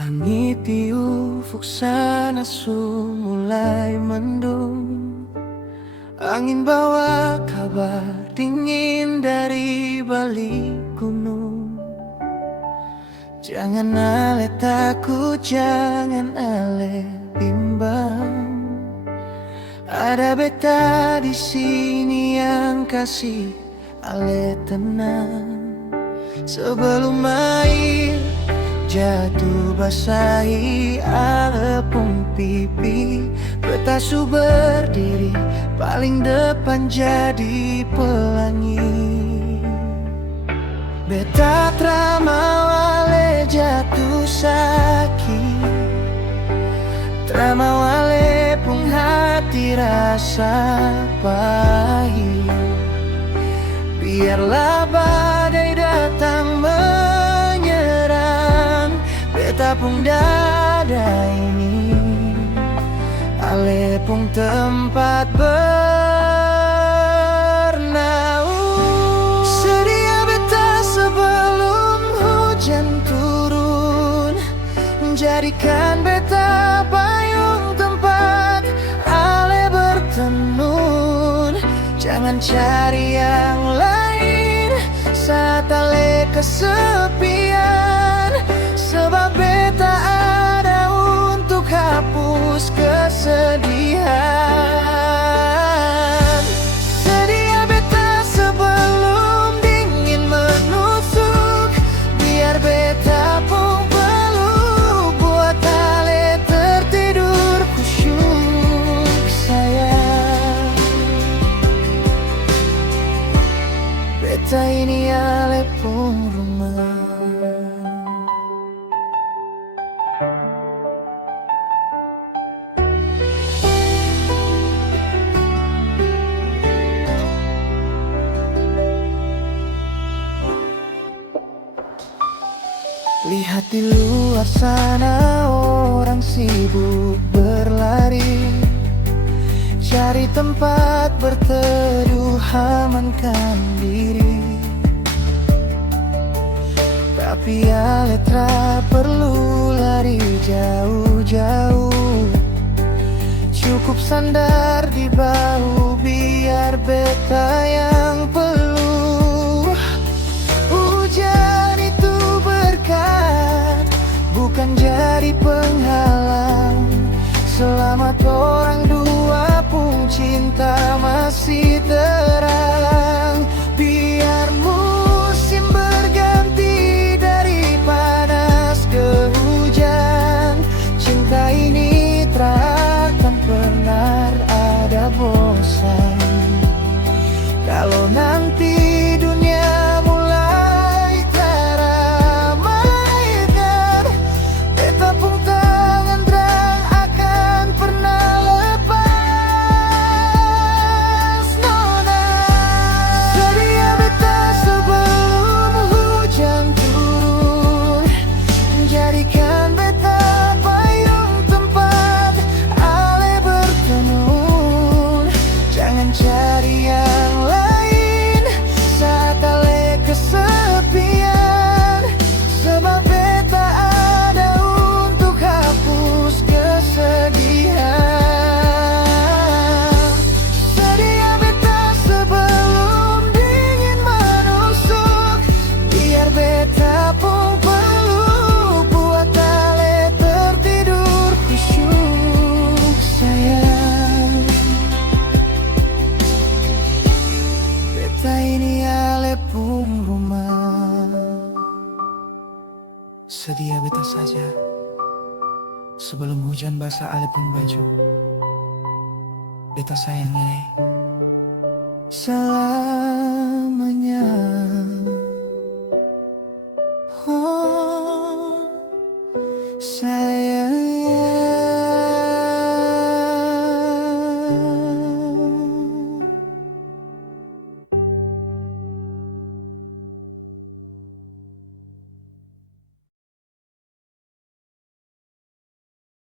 Langit di ufuk sana mulai mendung. Angin bawa kabar dingin dari balik gunung. Jangan ale takut, jangan ale bimbang. Ada beta di sini yang kasih ale tenang. Sebelum air jatuh basahi alepung pipi, beta su berdiri paling depan jadi pelangi. Beta tramawale jatuh sakit, tramawale pung hati rasa pahit. Biarlah badai datang menyerang, beta pung dada ini ale pung tempat bernaung. Sedia beta sebelum hujan turun, jadikan beta payung tempat ale bertenun. Jangan cari yang lain saat ale kesepian, sebab beta ada untuk hapus kesedihan. Sedia beta sebelum dingin menusuk, biar beta pun peluk buat ale tertidur khusyuk sayang. Beta ini ale pun rumah. Lihat di luar sana orang sibuk berlari, cari tempat berteduh amankan diri. Tapi ale tra perlu lari jauh-jauh, cukup sandar di bahu biar beta yang peluh. Hujan itu berkat, bukan jadi penghalang. Selamat orang dua pun cinta masih terang. Biar musim berganti dari panas ke hujan, cinta ini takkan pernah ada bosan. Kalau nanti dunia mulai teramaikan, beta pun tangan terang akan pernah lepas. Nona, sedia beta sebelum hujan turun, jadikan beta payung tempat ale bertenun. Jangan cari yang lain saat ale kesepian, sebab beta ada untuk hapus kesedihan. Sedia beta sebelum dingin menusuk, biar beta pun peluk buat ale tertidur khusyuk sayang. Beta ini ale pung rumah. Sedia beta saja sebelum hujan basah ale pung baju. Beta sayang ale selamanya. Oh.